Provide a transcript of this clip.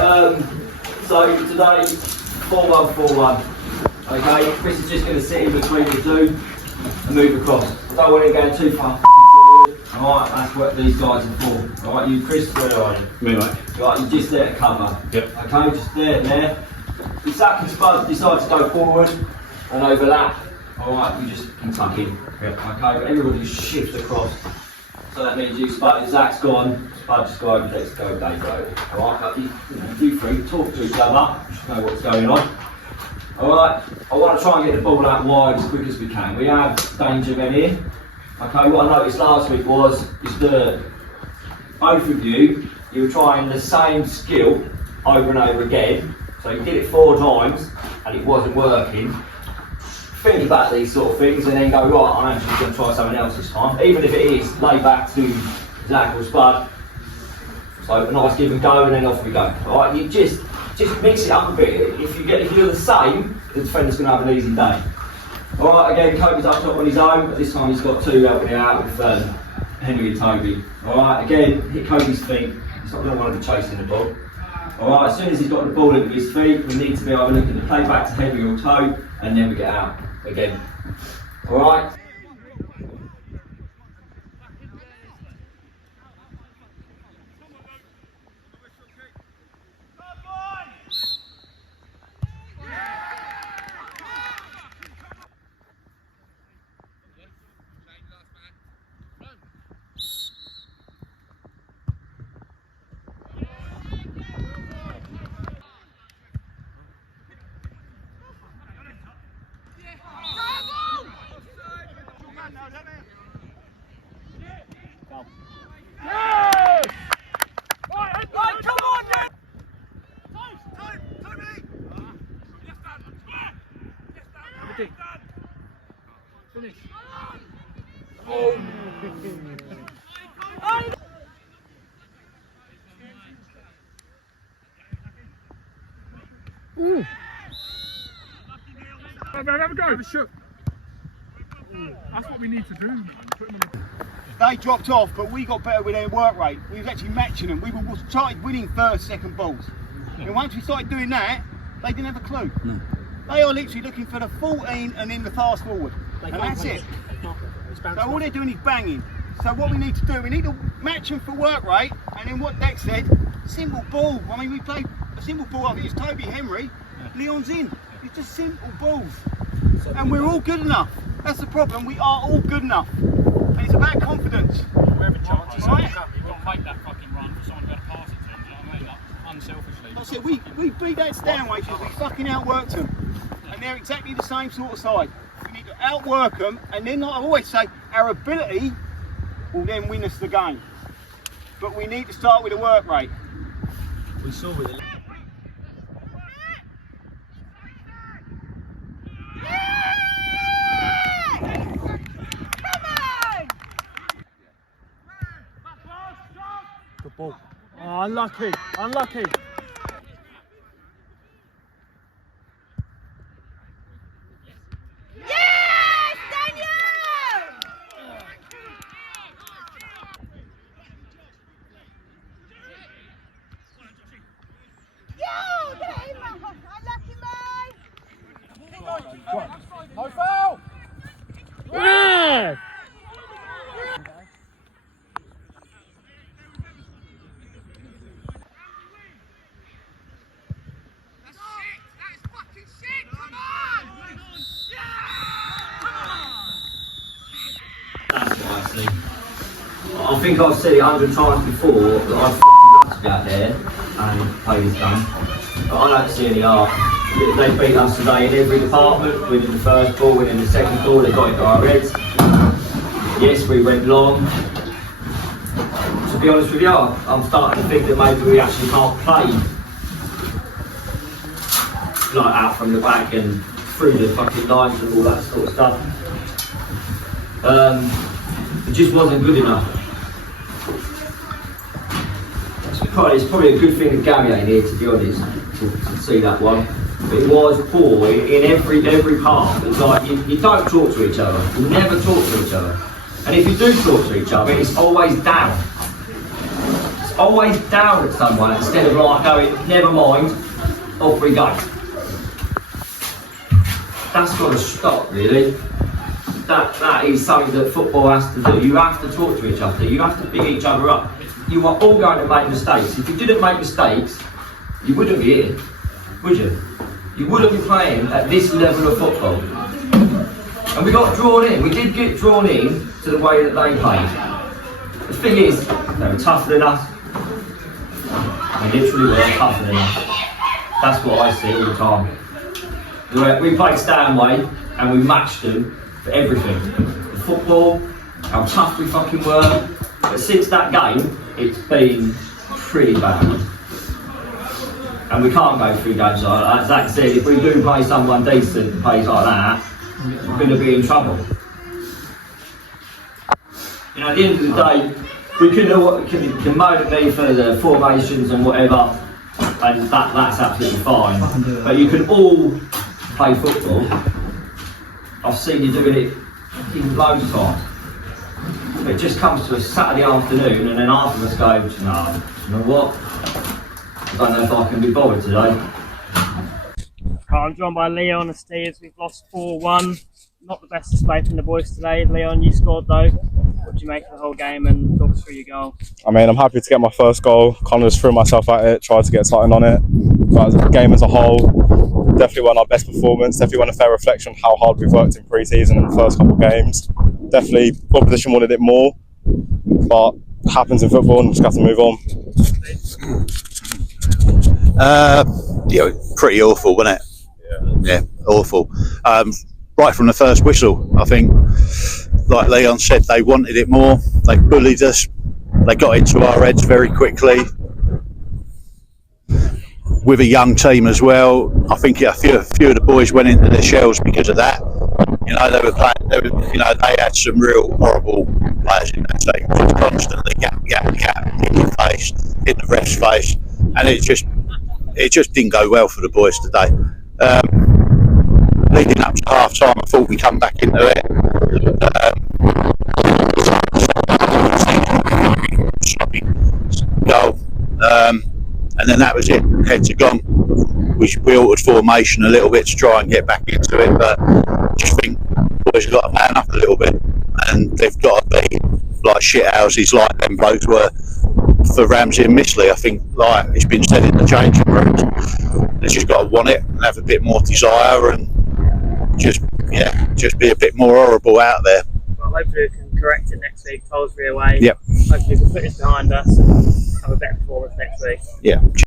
So today, 4-1-4-1. Okay, Chris is just going to sit in between the two and move across. I don't want to go too far forward. Alright, that's what these guys are for. Alright, you Chris, where are you? Me, mate. Right, you're just there to cover. Yep. Okay, just there and there. If Zach and Spud decide to go forward and overlap, alright, you just can tuck in. Yep. Okay, but everybody shift across. So that means you Spud, Zach's gone, Spud just go over, let's go, Dave over. Alright, but you three talk to each other, just know what's going on. Alright, I want to try and get the ball out wide as quick as we can. We have danger men here. Okay, what I noticed last week was that both of you were trying the same skill over and over again. So you did it 4 times and it wasn't working. Think about these sort of things and then go, right, I'm actually going to try something else this time. Even if it is lay back to Zach or Spud. So a nice give and go and then off we go. Alright, you just mix it up a bit. If you do the same, the defender's going to have an easy day. Alright, again, Kobe's up top on his own, but this time he's got 2 helping him out with Henry and Toby. Alright, again, hit Kobe's feet. He's not going to want to be chasing the ball. Alright, as soon as he's got the ball into his feet, we need to be either looking to play back to Henry or Toe, and then we get out again. Alright? Finish. Oh. Ooh. Have a go. Have a shoot. That's what we need to do, man. Put them on the... They dropped off, but we got better with their work rate. We was actually matching them. We started winning first, second balls. And once we started doing that, they didn't have a clue. No. They are literally looking for the 14 and then the fast forward. And that's it. So all they're doing is banging. So what we need to do, we need to match them for work rate, and then what Dex said, simple ball. I mean, we played a simple ball, I think it's Toby Henry, Leon's in. It's just simple balls. And we're all good enough. That's the problem, we are all good enough. And it's about confidence. We have a chance. Right? You've got to make that fucking run for someone to be able to pass it to them, you know what I mean? Like, unselfishly. That's it, we beat that Stanway because we fucking outworked them. And they're exactly the same sort of side. We need to outwork them, and then like I always say, our ability will then win us the game. But we need to start with a work rate. We saw with the... Good ball. Oh, unlucky. Unlucky. No foul! Yeah! That's what I see. I think I've said it 100 times before that I'd f***ing love to go out there and play this game. But I don't see any art. They beat us today in every department, winning the first ball, winning the second ball, they got into our heads. Yes, we went long. To be honest with you, I'm starting to think that maybe we actually can't play like out from the back and through the fucking lines and all that sort of stuff. It just wasn't good enough. It's probably a good thing that Gary ain't here, to be honest, to see that one. But it was poor in every part. It's like you don't talk to each other. You never talk to each other. And if you do talk to each other, it's always down. It's always down at someone instead of like going, never mind, off we go. That's got to stop, really. That is something that football has to do. You have to talk to each other. You have to pick each other up. You are all going to make mistakes. If you didn't make mistakes, you wouldn't be here, would you? You wouldn't be playing at this level of football. And we got drawn in. We did get drawn in to the way that they played. The thing is, they were tougher than us. They literally were tougher than us. That's what I see all the time. We played Stanway and we matched them for everything. The football, how tough we fucking were. But since that game, it's been pretty bad. And we can't go through games like that. As Zach said, if we do play someone decent and plays like that, we're going to be in trouble. You know, at the end of the day, we can moan at me for the formations and whatever, and that's absolutely fine. But you can all play football. I've seen you doing it in loads of times. It just comes to a Saturday afternoon and then half of us go, no, you know what? I don't know if I can be bothered today. I'm joined by Leon and Steve. We've lost 4-1. Not the best display from the boys today. Leon, you scored though. What did you make of the whole game and talk us through your goal? I mean, I'm happy to get my first goal. Kind of just threw myself at it, tried to get something on it. But as a game as a whole, definitely wasn't our best performance. Definitely wasn't a fair reflection of how hard we've worked in pre-season and the first couple of games. Definitely, opposition wanted it more, but it happens in football and just have to move on. Yeah, pretty awful, wasn't it? Yeah, awful. Right from the first whistle, I think, like Leon said, they wanted it more. They bullied us. They got into our heads very quickly. With a young team as well, I think a few of the boys went into their shells because of that. You know, they were playing. They had some real horrible players in that team, just constantly gap in the face, in the ref's face, and it just didn't go well for the boys today. Leading up to half time, I thought we'd come back into it. Sloppy goal. And then that was it. Heads are gone. We altered formation a little bit to try and get back into it, but I just think boys have got to man up a little bit, and they've got to be like shithouses like them blokes were for Ramsey and Mistley. I think, like it's been said in the changing rooms, they just got to want it and have a bit more desire and just be a bit more horrible out there. Well, hopefully we can correct it next week. Tollsbury away. Yep. Hopefully we can put this behind us and have a better performance next week. Yeah.